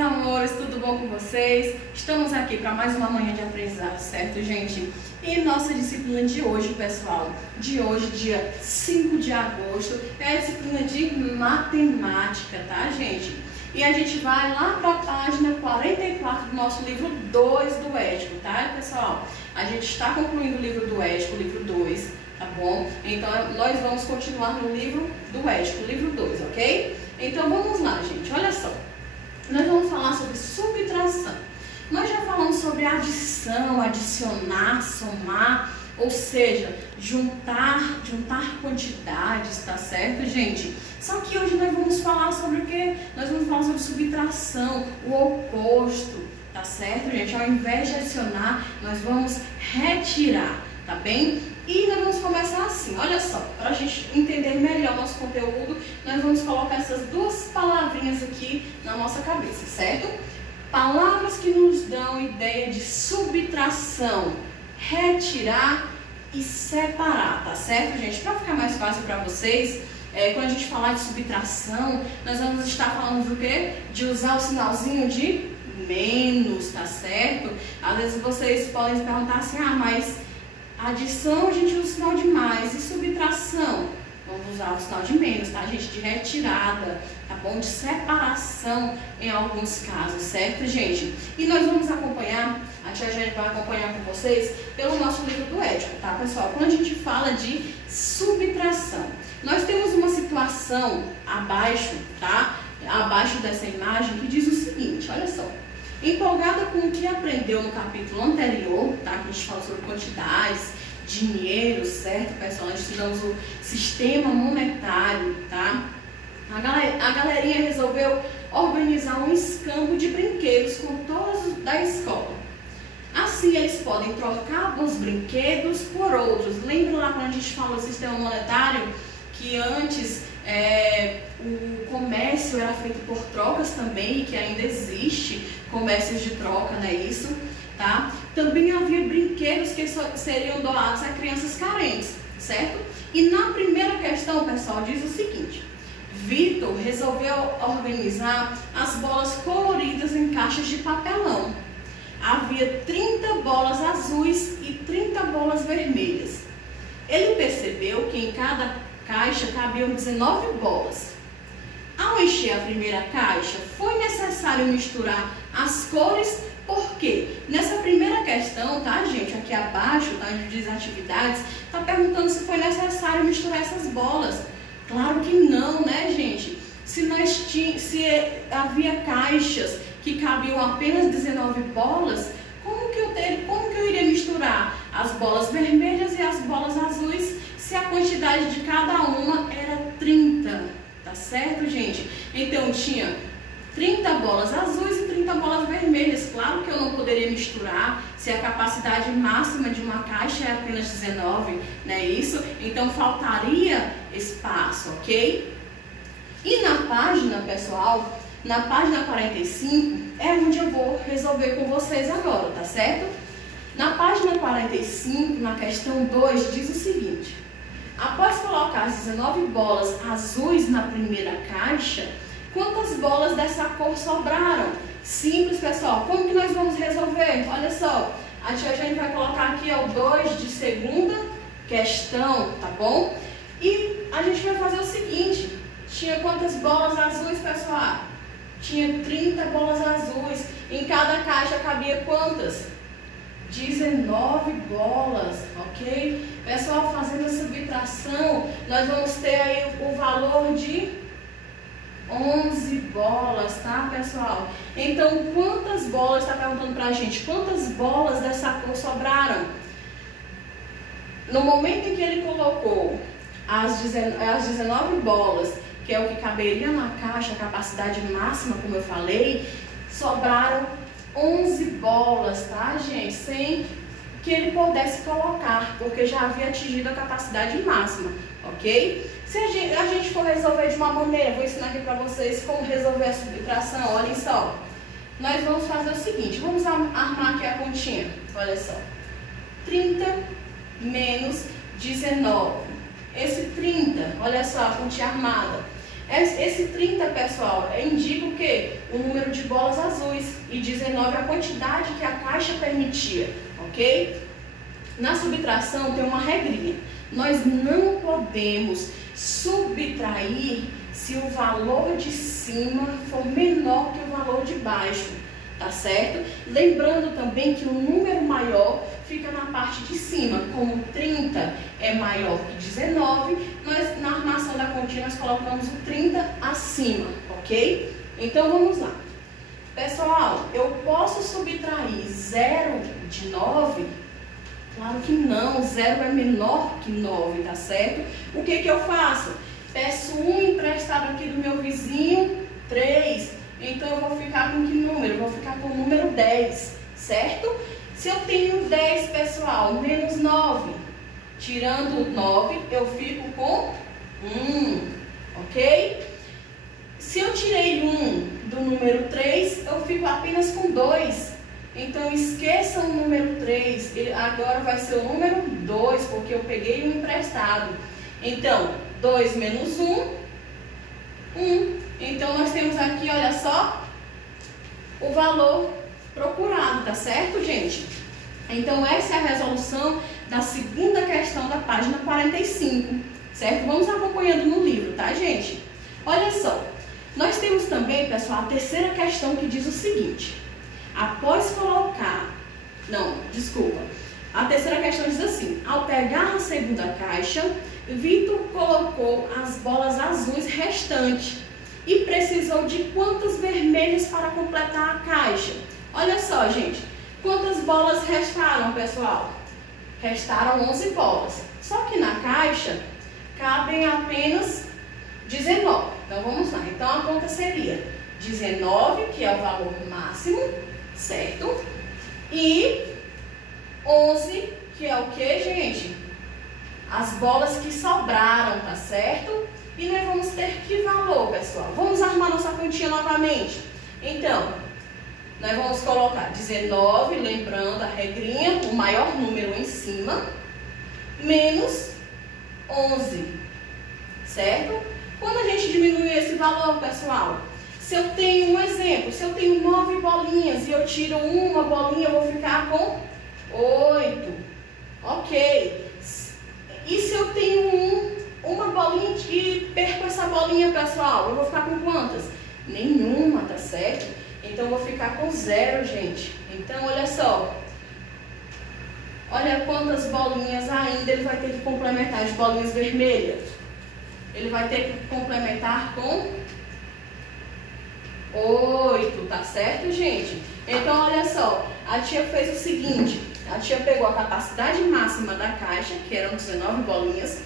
Amores, tudo bom com vocês? Estamos aqui para mais uma manhã de aprendizado, certo, gente? E nossa disciplina de hoje, pessoal, dia 5 de agosto, é a disciplina de matemática, tá, gente? E a gente vai lá para a página 44 do nosso livro 2 do Ético, tá, pessoal? A gente está concluindo o livro do Ético, o livro 2, tá bom? Então, nós vamos continuar no livro do Ético, livro 2, ok? Então, vamos lá, gente, olha só. Nós vamos falar sobre subtração. Nós já falamos sobre adição, adicionar, somar, ou seja, juntar quantidades, tá certo, gente? Só que hoje nós vamos falar sobre o quê? Nós vamos falar sobre subtração, o oposto, tá certo, gente? Ao invés de adicionar, nós vamos retirar, tá bem? E nós vamos começar assim, olha só, para a gente entender melhor o nosso conteúdo, nós vamos colocar essas duas palavrinhas aqui na nossa cabeça, certo? Palavras que nos dão ideia de subtração, retirar e separar, tá certo, gente? Para ficar mais fácil para vocês, quando a gente falar de subtração, nós vamos estar falando do quê? De usar o sinalzinho de menos, tá certo? Às vezes vocês podem se perguntar assim, mas adição a gente usa o sinal de mais, e subtração? Vamos usar o sinal de menos, tá, gente? De retirada, tá bom? De separação em alguns casos, certo, gente? E nós vamos acompanhar, a tia Jane vai acompanhar com vocês pelo nosso livro do Ético, tá, pessoal? Quando a gente fala de subtração, nós temos uma situação abaixo, tá? Abaixo dessa imagem que diz o seguinte, olha só. Empolgada com o que aprendeu no capítulo anterior, tá? Que a gente fala sobre quantidades, dinheiro, certo, pessoal? Nós estudamos o sistema monetário, tá? A galerinha resolveu organizar um escambo de brinquedos com todos da escola. Assim, eles podem trocar alguns brinquedos por outros. Lembra lá quando a gente fala do sistema monetário, que antes o comércio era feito por trocas também, que ainda existe comércios de troca, não é isso? Tá? Também havia brinquedos que seriam doados a crianças carentes, certo? E na primeira questão, pessoal, diz o seguinte: Vitor resolveu organizar as bolas coloridas em caixas de papelão. Havia 30 bolas azuis e 30 bolas vermelhas. Ele percebeu que em cada caixa cabiam 19 bolas. Ao encher a primeira caixa, foi necessário misturar as cores, porque nessa primeira questão, tá, gente, aqui abaixo, tá, onde diz atividades, tá perguntando se foi necessário misturar essas bolas. Claro que não, né, gente? Se havia caixas que cabiam apenas 19 bolas, como que eu iria misturar as bolas vermelhas e as bolas azuis se a quantidade de cada uma era 30, tá certo, gente? Então tinha 30 bolas azuis e 30 bolas vermelhas. Claro que eu não poderia misturar se a capacidade máxima de uma caixa é apenas 19, não é isso? Então faltaria espaço, ok? E na página, pessoal, na página 45 é onde eu vou resolver com vocês agora, tá certo? Na página 45, na questão 2, diz o seguinte: após colocar as 19 bolas azuis na primeira caixa, quantas bolas dessa cor sobraram? Simples, pessoal. Como que nós vamos resolver? Olha só, a tia Jane vai colocar aqui o 2 de segunda questão, tá bom? E a gente vai fazer o seguinte: tinha quantas bolas azuis, pessoal? Tinha 30 bolas azuis. Em cada caixa cabia quantas? 19 bolas, ok? Pessoal, fazendo a subtração, nós vamos ter aí o valor de 11 bolas, tá, pessoal? Então, quantas bolas, está perguntando pra gente, quantas bolas dessa cor sobraram? No momento em que ele colocou as 19 bolas, que é o que caberia na caixa, a capacidade máxima, como eu falei, sobraram 11 bolas, tá, gente? Sem que ele pudesse colocar, porque já havia atingido a capacidade máxima, ok? Se a gente for resolver de uma maneira, vou ensinar aqui para vocês como resolver a subtração, olhem só. Nós vamos fazer o seguinte, vamos armar aqui a continha, olha só. 30 menos 19. Esse 30, olha só, a continha armada. Esse 30, pessoal, indica o quê? O número de bolas azuis. e 19 a quantidade que a caixa permitia, ok? Na subtração tem uma regrinha. Nós não podemos subtrair se o valor de cima for menor que o valor de baixo, tá certo? Lembrando também que o número maior fica na parte de cima. Como 30 é maior que 19, nós na armação da continha nós colocamos o 30 acima, ok? Então vamos lá. Pessoal, eu posso subtrair 0 de 9? Claro que não, 0 é menor que 9, tá certo? O que eu faço? Peço um emprestado aqui do meu vizinho, 3. Então eu vou ficar com que número? Eu vou ficar com o número 10, certo? Se eu tenho 10, pessoal, menos 9, tirando 9, eu fico com 1, ok? Se eu tirei 1 do número 3, eu fico apenas com 2. Então, esqueçam o número 3, ele agora vai ser o número 2, porque eu peguei um emprestado. Então, 2 menos 1, 1. Então, nós temos aqui, olha só, o valor procurado, tá certo, gente? Então, essa é a resolução da segunda questão da página 45, certo? Vamos acompanhando no livro, tá, gente? Olha só, nós temos também, pessoal, a terceira questão que diz o seguinte. Após colocar... Não, desculpa. A terceira questão diz assim. Ao pegar a segunda caixa, Vitor colocou as bolas azuis restantes e precisou de quantas vermelhas para completar a caixa? Olha só, gente. Quantas bolas restaram, pessoal? Restaram 11 bolas. Só que na caixa cabem apenas 19. Então, vamos lá. Então, a conta seria 19, que é o valor máximo, certo? E 11, que é o que, gente? As bolas que sobraram, tá certo? E nós vamos ter que valor, pessoal? Vamos arrumar nossa continha novamente. Então, nós vamos colocar 19, lembrando a regrinha, o maior número em cima, menos 11, certo? Quando a gente diminui esse valor, pessoal, se eu tenho um exemplo, se eu tenho 9 bolinhas e eu tiro uma bolinha, eu vou ficar com 8, ok? E se eu tenho uma bolinha e perco essa bolinha, pessoal, eu vou ficar com quantas? Nenhuma, tá certo? Então, eu vou ficar com 0, gente. Então, olha só. Olha quantas bolinhas ainda ele vai ter que complementar de bolinhas vermelhas. Ele vai ter que complementar com 8, tá certo, gente? Então, olha só. A tia fez o seguinte. A tia pegou a capacidade máxima da caixa, que eram 19 bolinhas,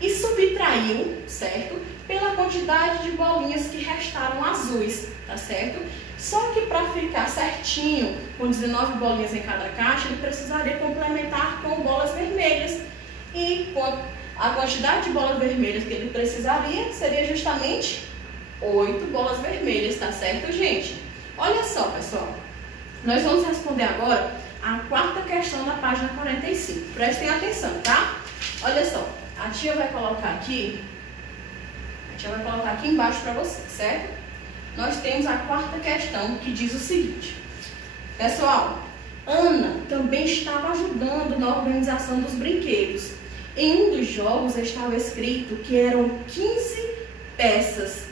e subtraiu, certo? Pela quantidade de bolinhas que restaram azuis, tá certo? Só que para ficar certinho, com 19 bolinhas em cada caixa, ele precisaria complementar com bolas vermelhas. E a quantidade de bolas vermelhas que ele precisaria seria justamente 8 bolas vermelhas, tá certo, gente? Olha só, pessoal. Nós vamos responder agora a quarta questão da página 45. Prestem atenção, tá? Olha só. A tia vai colocar aqui embaixo para você, certo? Nós temos a quarta questão que diz o seguinte. Pessoal, Ana também estava ajudando na organização dos brinquedos. Em um dos jogos estava escrito que eram 15 peças,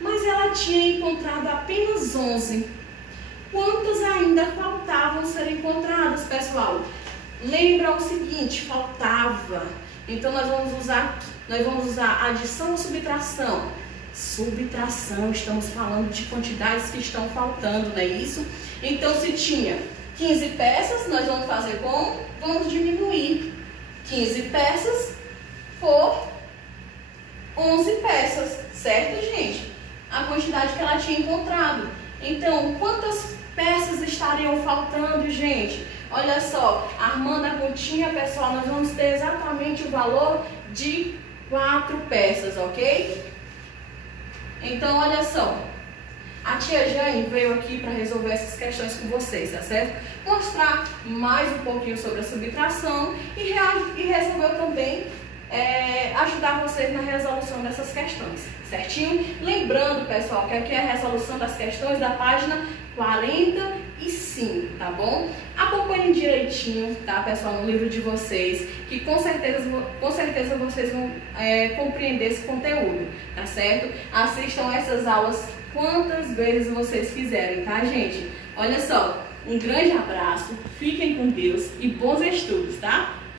mas ela tinha encontrado apenas 11. Quantas ainda faltavam ser encontradas, pessoal? Lembra o seguinte, faltava. Então, nós vamos usar adição ou subtração? Subtração, estamos falando de quantidades que estão faltando, não é isso? Então, se tinha 15 peças, nós vamos fazer como? Vamos diminuir 15 peças por 11 peças, certo, gente? A quantidade que ela tinha encontrado. Então, quantas peças estariam faltando, gente? Olha só, armando a continha, pessoal, nós vamos ter exatamente o valor de 4 peças, ok? Então, olha só, a tia Jane veio aqui para resolver essas questões com vocês, tá certo? Mostrar mais um pouquinho sobre a subtração e resolveu também ajudar vocês na resolução dessas questões, certinho? Lembrando, pessoal, que aqui é a resolução das questões da página 45, tá bom? Acompanhem direitinho, tá, pessoal, no livro de vocês, que com certeza vocês vão compreender esse conteúdo, tá certo? Assistam essas aulas quantas vezes vocês quiserem, tá, gente? Olha só, um grande abraço, fiquem com Deus e bons estudos, tá?